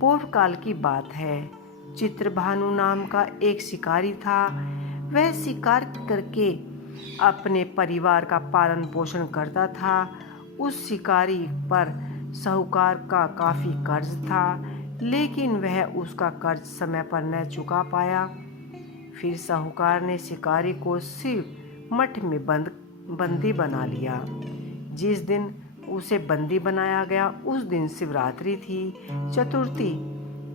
पूर्व काल की बात है। चित्रभानु नाम का एक शिकारी था। वह शिकार करके अपने परिवार का पालन पोषण करता था। उस शिकारी पर साहूकार का काफ़ी कर्ज था, लेकिन वह उसका कर्ज समय पर न चुका पाया। फिर साहूकार ने शिकारी को शिव मठ में बंदी बना लिया। जिस दिन उसे बंदी बनाया गया उस दिन शिवरात्रि थी। चतुर्थी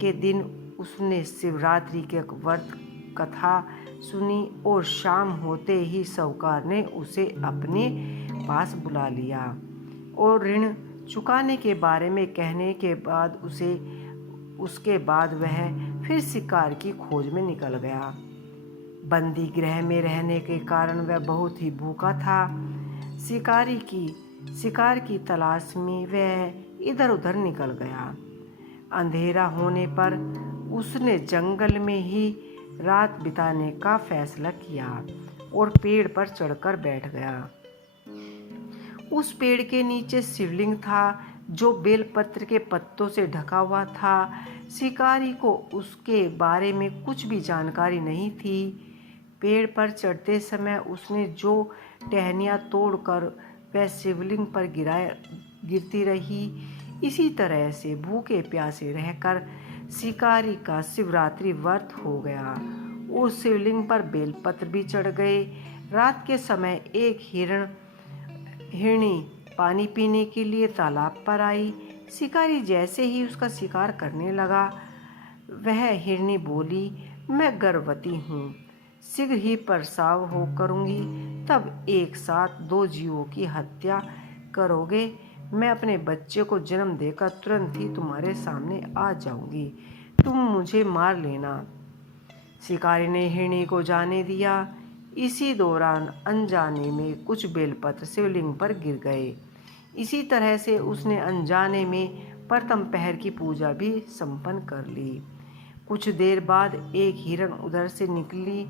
के दिन उसने शिवरात्रि के व्रत कथा सुनी और शाम होते ही साहूकार ने उसे अपने पास बुला लिया और ऋण चुकाने के बारे में कहने के बाद उसके बाद वह फिर शिकार की खोज में निकल गया। बंदी गृह में रहने के कारण वह बहुत ही भूखा था। शिकार की तलाश में वह इधर उधर निकल गया। अंधेरा होने पर उसने जंगल में ही रात बिताने का फैसला किया और पेड़ पर चढ़कर बैठ गया। उस पेड़ के नीचे शिवलिंग था जो बेलपत्र के पत्तों से ढका हुआ था। शिकारी को उसके बारे में कुछ भी जानकारी नहीं थी। पेड़ पर चढ़ते समय उसने जो टहनियाँ तोड़कर वह शिवलिंग पर गिरती रही। इसी तरह से भूखे प्यासे रहकर शिकारी का शिवरात्रि व्रत हो गया। उस शिवलिंग पर बेलपत्र भी चढ़ गए। रात के समय एक हिरनी पानी पीने के लिए तालाब पर आई। शिकारी जैसे ही उसका शिकार करने लगा, वह हिरनी बोली, मैं गर्भवती हूँ, शीघ्र ही प्रसव हो करूँगी। तब एक साथ 2 जीवों की हत्या करोगे। मैं अपने बच्चे को जन्म देकर तुरंत ही तुम्हारे सामने आ जाऊँगी। तुम मुझे मार लेना। शिकारी ने हिरनी को जाने दिया। इसी दौरान अनजाने में कुछ बेलपत्र शिवलिंग पर गिर गए। इसी तरह से उसने अनजाने में प्रथम पहर की पूजा भी संपन्न कर ली। कुछ देर बाद एक हिरण उधर से निकली।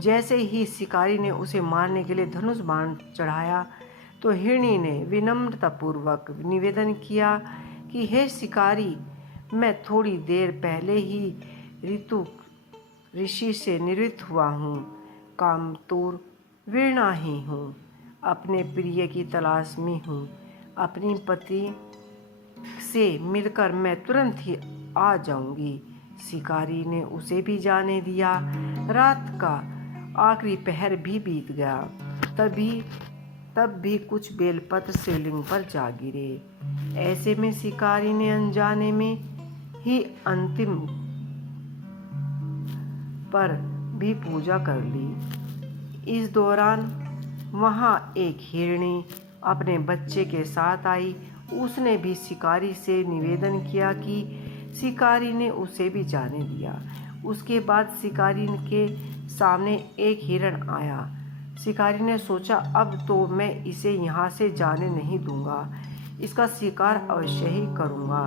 जैसे ही शिकारी ने उसे मारने के लिए धनुष बाण चढ़ाया तो हिरनी ने विनम्रतापूर्वक निवेदन किया कि हे शिकारी, मैं थोड़ी देर पहले ही ऋषि से निवृत्त हुआ हूँ, कामतुर वीरणाही हूँ, अपने प्रिय की तलाश में हूँ। अपनी पति से मिलकर मैं तुरंत ही आ जाऊंगी। शिकारी ने उसे भी जाने दिया। रात का आखिरी पहर भी बीत गया। तब भी कुछ बेलपत्र शिवलिंग पर जा गिरे। ऐसे में शिकारी ने अनजाने में ही अंतिम पर भी पूजा कर ली। इस दौरान वहाँ एक हिरनी अपने बच्चे के साथ आई। उसने भी शिकारी से निवेदन किया कि शिकारी ने उसे भी जाने दिया। उसके बाद शिकारी के सामने एक हिरण आया। शिकारी ने सोचा, अब तो मैं इसे यहाँ से जाने नहीं दूंगा, इसका शिकार अवश्य ही करूँगा।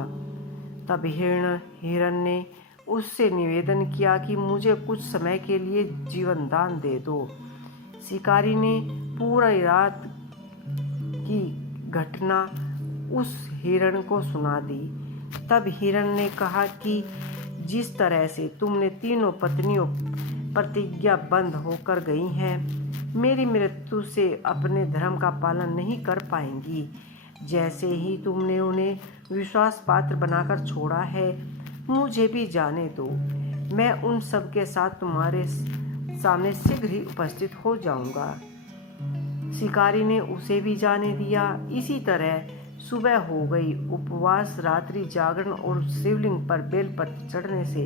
तब हिरण ने उससे निवेदन किया कि मुझे कुछ समय के लिए जीवन दान दे दो। शिकारी ने पूरी रात की घटना उस हिरण को सुना दी। तब हिरण ने कहा कि जिस तरह से तुमने तीनों पत्नियों प्रतिज्ञाबद्ध होकर गई हैं, मेरी मृत्यु से अपने धर्म का पालन नहीं कर पाएंगी। जैसे ही तुमने उन्हें विश्वास पात्र बनाकर छोड़ा है, मुझे भी जाने दो। मैं उन सब के साथ तुम्हारे सामने शीघ्र ही उपस्थित हो जाऊंगा। शिकारी ने उसे भी जाने दिया। इसी तरह सुबह हो गई। उपवास, रात्रि जागरण और शिवलिंग पर बेलपत्र चढ़ने से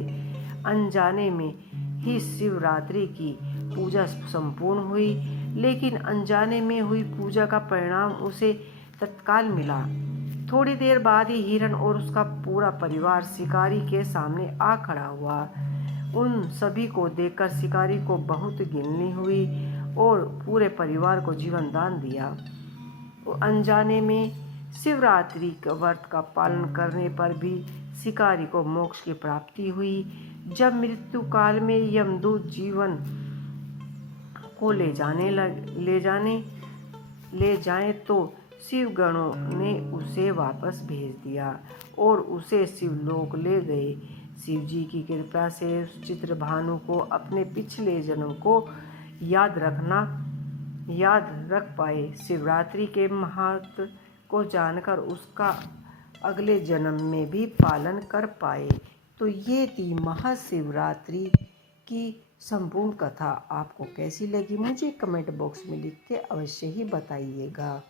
अनजाने में ही शिवरात्रि की पूजा संपूर्ण हुई। लेकिन अनजाने में हुई पूजा का परिणाम उसे तत्काल मिला। थोड़ी देर बाद ही हिरण और उसका पूरा परिवार शिकारी के सामने आ खड़ा हुआ। उन सभी को देखकर शिकारी को बहुत गिल्ली हुई और पूरे परिवार को जीवन दान दिया। अनजाने में शिवरात्रि के व्रत का पालन करने पर भी शिकारी को मोक्ष की प्राप्ति हुई। जब मृत्यु काल में यमदूत जीवन को ले जाएं तो शिवगणों ने उसे वापस भेज दिया और उसे शिवलोक ले गए। शिव जी की कृपा से उस चित्रभानु को अपने पिछले जन्म को याद रख पाए। शिवरात्रि के महत्व को जानकर उसका अगले जन्म में भी पालन कर पाए। तो ये थी महाशिवरात्रि की संपूर्ण कथा। आपको कैसी लगी मुझे कमेंट बॉक्स में लिख के अवश्य ही बताइएगा।